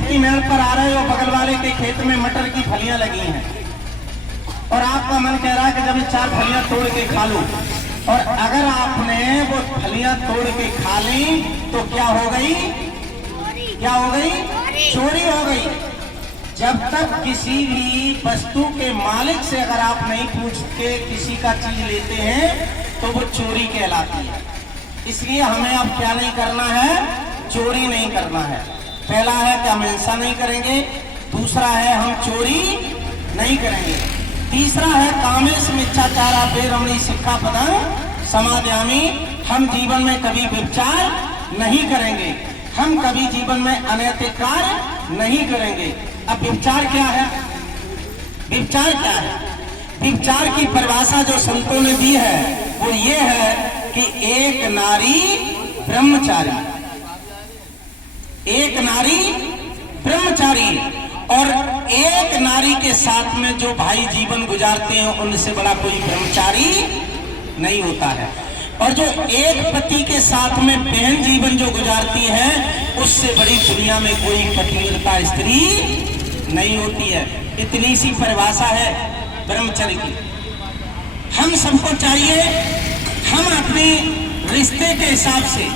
खेत की मेड़ पर आ रहे हो, बगल वाले के खेत में मटर की फलियां लगी हैं और आपका मन कह रहा है कि जब ये 4 फलियां तोड़ के खा लूं, और अगर आपने वो फलियां तोड़ के खा ली तो क्या हो गई? क्या हो गई? चोरी हो गई। जब तक किसी भी वस्तु के मालिक से अगर आप नहीं पूछ के किसी का चीज लेते हैं तो वो चोरी कहलाती है। इसलिए हमें अब क्या नहीं करना है? चोरी नहीं करना है। पहला है कि हम हिंसा नहीं करेंगे, दूसरा है हम चोरी नहीं करेंगे, तीसरा है कामेश मिच्छाचारा बेरमणी सिक्खापदं समादयामि, हम जीवन में कभी व्यभिचार नहीं करेंगे, हम कभी जीवन में अनैतिक कार्य नहीं करेंगे। अब व्यभिचार क्या है? व्यभिचार क्या है? व्यभिचार की परिभाषा जो संतों ने दी है वो ये है कि एक नारी ब्रह्मचारी, एक नारी ब्रह्मचारी और एक नारी के साथ में जो भाई जीवन गुजारते हैं उनसे बड़ा कोई ब्रह्मचारी नहीं होता है। और जो एक पति के साथ में बहन जीवन जो गुजारती है उससे बड़ी दुनिया में कोई पतिव्रता स्त्री नहीं होती है। इतनी सी परिभाषा है ब्रह्मचर्य की। हम सबको चाहिए हम अपने रिश्ते के हिसाब से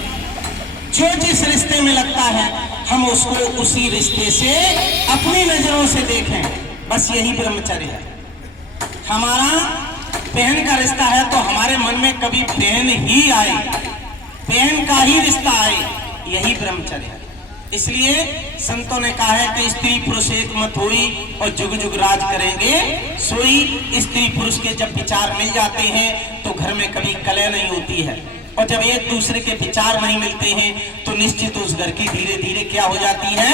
जो जिस रिश्ते में लगता है हम उसको उसी रिश्ते से अपनी नजरों से देखें, बस यही ब्रह्मचर्य है। हमारा बहन का रिश्ता है तो हमारे मन में कभी बहन ही आए, बहन का ही रिश्ता आए, यही ब्रह्मचर्य है। इसलिए संतों ने कहा है कि स्त्री पुरुष एक मत हुई और जुग जुग राज करेंगे सोई। स्त्री पुरुष के जब विचार मिल जाते हैं तो घर में कभी कलह नहीं होती है, और जब एक दूसरे के विचार नहीं मिलते हैं तो निश्चित उस घर की धीरे धीरे क्या हो जाती है?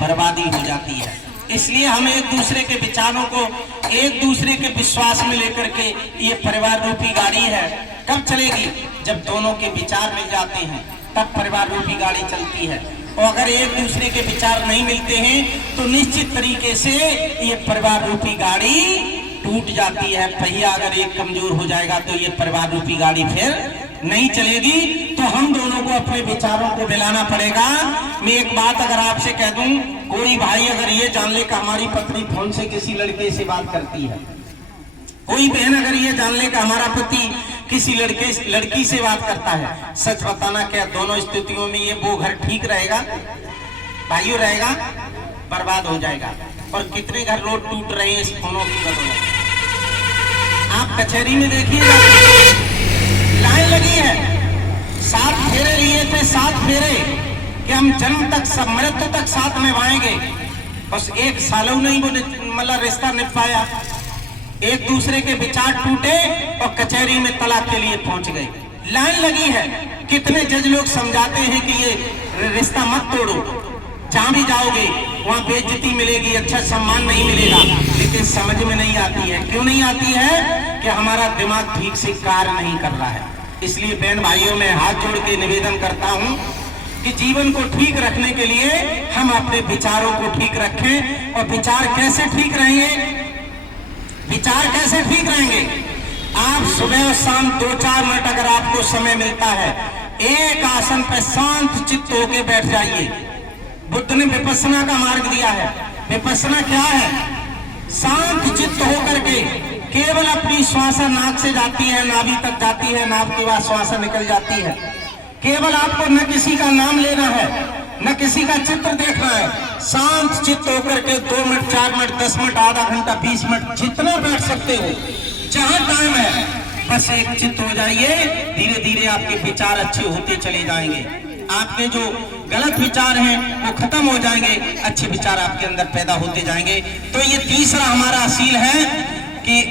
बर्बादी हो जाती है। इसलिए हम एक दूसरे के विचारों को एक दूसरे के विश्वास में लेकर के, ये परिवार रूपी गाड़ी है कब चलेगी? जब दोनों के विचार मिल जाते हैं तब परिवार रूपी गाड़ी चलती है। और अगर एक दूसरे के विचार नहीं मिलते हैं तो निश्चित तरीके से ये परिवार रूपी गाड़ी टूट जाती है। पहिया अगर एक कमजोर हो जाएगा तो ये परिवार रूपी गाड़ी फिर नहीं चलेगी। तो हम दोनों को अपने विचारों को मिलाना पड़ेगा। मैं एक बात अगर आपसे कह दूं, कोई भाई अगर ये जान ले कि हमारी पत्नी फोन से किसी लड़के से बात करती है, कोई बहन अगर ये जान ले कि हमारा पति किसी लड़की से बात करता है, सच बताना क्या दोनों स्थितियों में ये वो घर ठीक रहेगा? भाइयों रहेगा? बर्बाद हो जाएगा। और कितने घर रोड टूट रहे हैं इस फोनों की बदौलत। आप कचहरी में देखिएगा, लाइन लगी है, 7 फेरे लिए थे, 7 फेरे कि हम जन्म तक सब मृत्यु तक साथ निभाएंगे, बस 1 सालों नहीं वो मतलब रिश्ता निभ पाया। एक दूसरे के विचार टूटे और कचहरी में तलाक के लिए पहुंच गए। लाइन लगी है, कितने जज लोग समझाते हैं कि ये रिश्ता मत तोड़ो, जहां भी जाओगे वहां बेइज्जती मिलेगी, अच्छा सम्मान नहीं मिलेगा, लेकिन समझ में नहीं आती है। क्यों नहीं आती है? कि हमारा दिमाग ठीक से कार्य नहीं कर रहा है। इसलिए बहन भाइयों में हाथ जोड़ के निवेदन करता हूं कि जीवन को ठीक रखने के लिए हम अपने विचारों को ठीक रखें। और विचार कैसे ठीक रहेंगे? विचार कैसे ठीक रहेंगे? आप सुबह और शाम 2-4 मिनट अगर आपको समय मिलता है, एक आसन पर शांत चित्त होकर बैठ जाइए। बुद्ध ने विपस्सना का मार्ग दिया है। विपस्सना क्या है? शांत चित्त होकर के केवल अपनी श्वास नाक से जाती है, नाभि तक जाती है, नाभ के बाद श्वास निकल जाती है। केवल आपको न किसी का नाम लेना है, न किसी का चित्र देखना है। शांत चित्त होकर के 2 मिनट, 4 मिनट, 10 मिनट, आधा घंटा, 20 मिनट, जितना बैठ सकते हो, जहां टाइम है, बस एक चित्त हो जाइए। धीरे धीरे आपके विचार अच्छे होते चले जाएंगे। आपके जो गलत विचार हैं वो खत्म हो जाएंगे, अच्छे विचार आपके अंदर पैदा होते जाएंगे। तो ये तीसरा हमारा असील है कि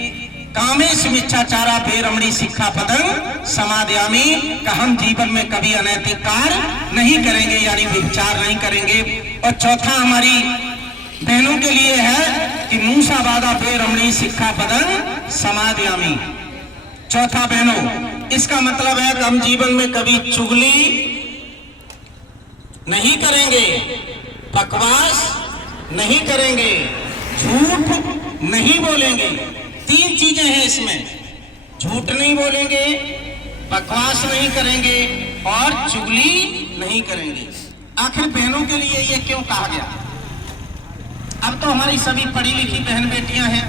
कामेश मिच्छाचारा बेरमणी सिक्खापदं समादयामि, का हम जीवन में कभी अनैतिक कार्य नहीं करेंगे, यानी व्यभिचार नहीं करेंगे। और चौथा हमारी बहनों के लिए है कि मूसावादा बेरमणी सिक्खापदं समादयामि। चौथा बहनों, इसका मतलब है कि हम जीवन में कभी चुगली नहीं करेंगे, बकवास नहीं करेंगे, झूठ नहीं बोलेंगे। 3 चीजें हैं इसमें, झूठ नहीं बोलेंगे, बकवास नहीं करेंगे और चुगली नहीं करेंगे। आखिर बहनों के लिए ये क्यों कहा गया? अब तो हमारी सभी पढ़ी लिखी बहन बेटियां हैं,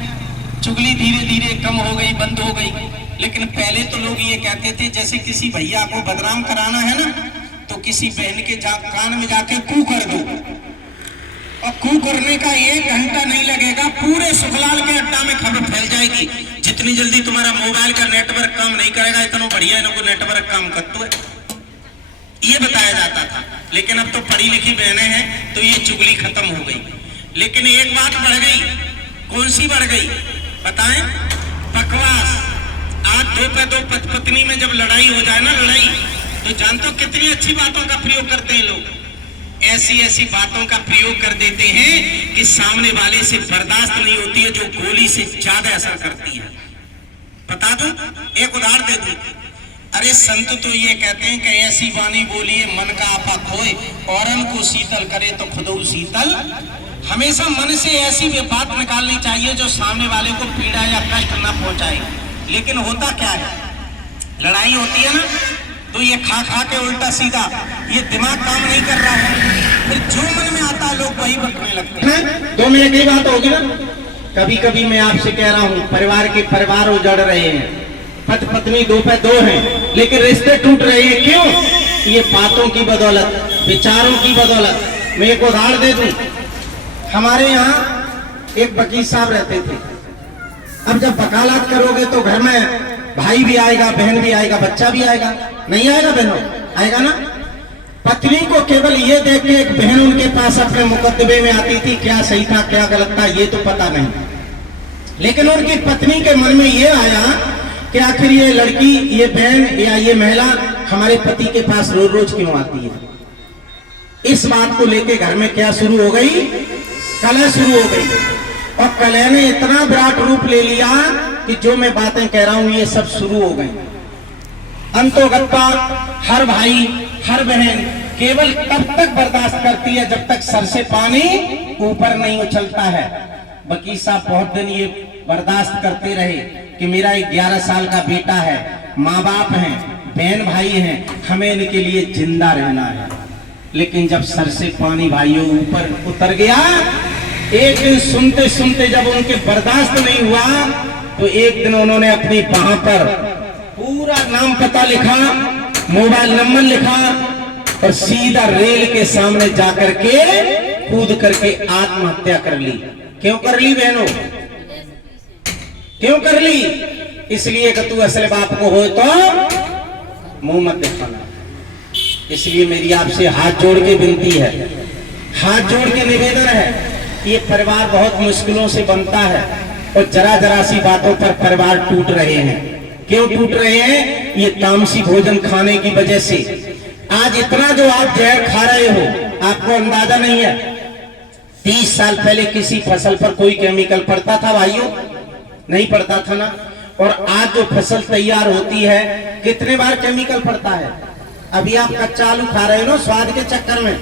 चुगली धीरे धीरे कम हो गई, बंद हो गई। लेकिन पहले तो लोग ये कहते थे जैसे किसी भैया को बदनाम कराना है ना, तो किसी बहन के कान में जाके कू कर दो, और कू करने का 1 घंटा नहीं लगेगा, पूरे सुखलाल के अड्डा में खबर फैल जाएगी। जितनी जल्दी तुम्हारा मोबाइल का नेटवर्क काम नहीं करेगा, इतना बढ़िया इनको नेटवर्क काम करते है, ये बताया जाता था। लेकिन अब तो पढ़ी लिखी बहनें हैं तो ये चुगली खत्म हो गई। लेकिन एक बात बढ़ गई, कौन सी बढ़ गई बताएं? बकवास। आज 2 पे 2 पत्नी में जब लड़ाई हो जाए ना, लड़ाई, तो जानते हो कितनी अच्छी बातों का प्रयोग करते हैं लोग। ऐसी ऐसी बातों का प्रयोग कर देते हैं कि सामने वाले से बर्दाश्त नहीं होती है, जो गोली से ज्यादा असर करती है। बता दूं, एक उदाहरण दे दूं। अरे संत तो ये कहते हैं कि ऐसी वाणी बोलिए मन का आपा खोए, औरन को शीतल करे तो खुद शीतल। हमेशा मन से ऐसी बात निकालनी चाहिए जो सामने वाले को पीड़ा या कष्ट न पहुंचाए। लेकिन होता क्या है, लड़ाई होती है ना, तो ये खा खा के उल्टा सीधा, ये दिमाग काम नहीं कर रहा है, फिर जो मन में आता है लोग वही बकने लगते हैं। 2 मिनट की बात होगी ना। कभी कभी मैं आपसे कह रहा हूँ, परिवार के परिवार उजड़ रहे हैं, पति पत्नी 2 पे 2 हैं, लेकिन रिश्ते टूट रहे हैं। क्यों? ये बातों की बदौलत, विचारों की बदौलत। मैं एक उदाहरण दे दूं। हमारे यहाँ एक वकील साहब रहते थे। अब जब वकालत करोगे तो घर में भाई भी आएगा, बहन भी आएगा, बच्चा भी आएगा, नहीं आएगा? बहनों आएगा ना। पत्नी को केवल ये देख के एक बहन उनके पास अपने मुकदमे में आती थी, क्या सही था क्या गलत था ये तो पता नहीं, लेकिन उनकी पत्नी के मन में ये आया कि आखिर ये लड़की, ये बहन या ये महिला हमारे पति के पास रोज रोज क्यों आती है। इस बात को लेके घर में क्या शुरू हो गई? कलह शुरू हो गई। और कलह ने इतना विराट रूप ले लिया कि जो मैं बातें कह रहा हूं ये सब शुरू हो गई। अंतोगत्वा हर भाई हर बहन केवल तब तक बर्दाश्त करती है जब तक सर से पानी ऊपर नहीं उछलता है। वकील साहब बहुत दिन ये बर्दाश्त करते रहे कि मेरा एक 11 साल का बेटा है, माँ बाप हैं, बहन भाई हैं, हमें इनके लिए जिंदा रहना है। लेकिन जब सर से पानी भाइयों ऊपर उतर गया, एक दिन सुनते सुनते जब उनके बर्दाश्त नहीं हुआ, तो एक दिन उन्होंने अपनी बाह पर पूरा नाम पता लिखा, मोबाइल नंबर लिखा और सीधा रेल के सामने जाकर के कूद करके आत्महत्या कर ली। क्यों कर ली बहनों? क्यों कर ली? इसलिए कि तू असल बाप को हो तो मुंह मत दिखाना। इसलिए मेरी आपसे हाथ जोड़ के विनती है, हाथ जोड़ के निवेदन है, ये परिवार बहुत मुश्किलों से बनता है और जरा जरा सी बातों पर परिवार टूट रहे हैं। क्यों टूट रहे हैं? ये तामसी भोजन खाने की वजह से। आज इतना जो आप जहर खा रहे हो, आपको अंदाजा नहीं है। 30 साल पहले किसी फसल पर कोई केमिकल पड़ता था भाइयों? नहीं पड़ता था ना। और आज जो फसल तैयार होती है, कितने बार केमिकल पड़ता है। अभी आप कच्चा आलू खा रहे हो ना स्वाद के चक्कर में,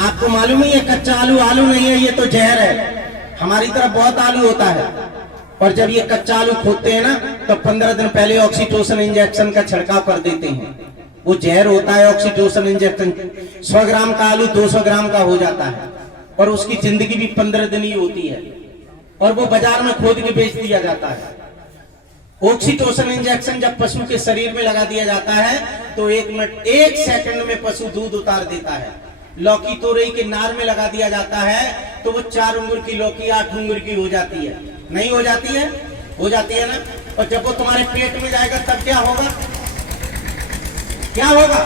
आपको मालूम ही है कच्चा आलू आलू नहीं है, ये तो जहर है। हमारी तरफ बहुत आलू होता है, और जब ये कच्चा आलू खोदते हैं ना, तो 15 दिन पहले ऑक्सीटोसिन इंजेक्शन का छिड़काव कर देते हैं। वो जहर होता है ऑक्सीटोसिन इंजेक्शन। 100 ग्राम का आलू 200 ग्राम का हो जाता है, और उसकी जिंदगी भी 15 दिन ही होती है, और वो बाजार में खोद के बेच दिया जाता है। ऑक्सीटोसिन इंजेक्शन जब पशु के शरीर में लगा दिया जाता है, तो 1 सेकंड में पशु दूध उतार देता है। लौकी तोरई के नार में लगा दिया जाता है, तो वो 4 उंगल की लौकी 8 उंगल की हो जाती है। नहीं हो जाती है? हो जाती है ना। और जब वो तुम्हारे पेट में जाएगा तब क्या होगा? क्या होगा?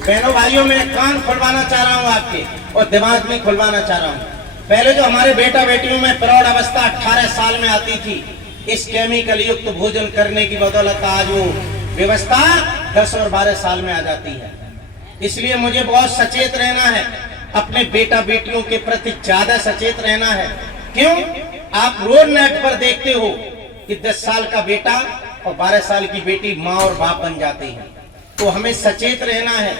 बहनों भाइयों, मैं कान खुलवाना चाह रहा हूँ आपके, और दिमाग में खुलवाना चाह रहा हूँ। पहले जो हमारे बेटा बेटियों में प्रौढ़ अवस्था 18 साल में आती थी, इस केमिकल युक्त भोजन करने की बदौलत आज वो व्यवस्था 10 और 12 साल में आ जाती है। इसलिए मुझे बहुत सचेत रहना है, अपने बेटा बेटियों के प्रति ज्यादा सचेत रहना है। क्यों? आप रोज नेट पर देखते हो कि 10 साल का बेटा और 12 साल की बेटी माँ और बाप बन जाते हैं। तो हमें सचेत रहना है,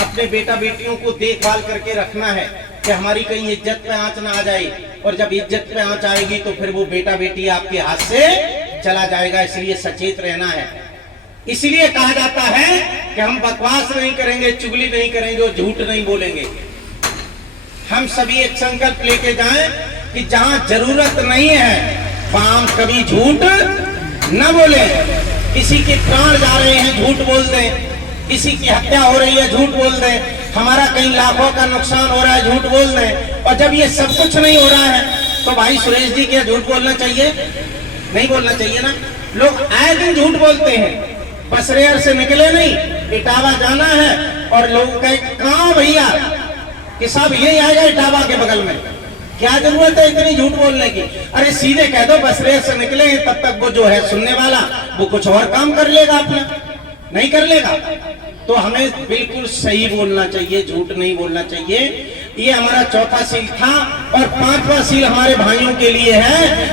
अपने बेटा बेटियों को देखभाल करके रखना है कि हमारी कहीं इज्जत पे आंच ना आ जाए, और जब इज्जत पे आंच आएगी तो फिर वो बेटा बेटी आपके हाथ से चला जाएगा। इसलिए सचेत रहना है। इसलिए कहा जाता है कि हम बकवास नहीं करेंगे, चुगली नहीं करेंगे और झूठ नहीं बोलेंगे। हम सभी एक संकल्प लेके जाएं कि जहां जरूरत नहीं है वहां हम कभी झूठ न बोले। किसी के प्राण जा रहे हैं झूठ बोल दें, किसी की हत्या हो रही है झूठ बोल दें, हमारा कई लाखों का नुकसान हो रहा है झूठ बोल दें। और जब ये सब कुछ नहीं हो रहा है तो भाई सुरेश जी क्या झूठ बोलना चाहिए? नहीं बोलना चाहिए ना। लोग आए दिन झूठ बोलते हैं, बसरेर से निकले नहीं, इटावा जाना है और लोग कहे कहाँ भैया कि साहब यही आएगा इटावा के बगल में, क्या जरूरत है इतनी झूठ बोलने की? अरे सीधे कह दो बसरेर से निकले हैं, तब तक वो जो है सुनने वाला वो कुछ और काम कर लेगा अपना, नहीं कर लेगा। तो हमें बिल्कुल सही बोलना चाहिए, झूठ नहीं बोलना चाहिए। ये हमारा चौथा सील था। और पांचवा सील हमारे भाइयों के लिए है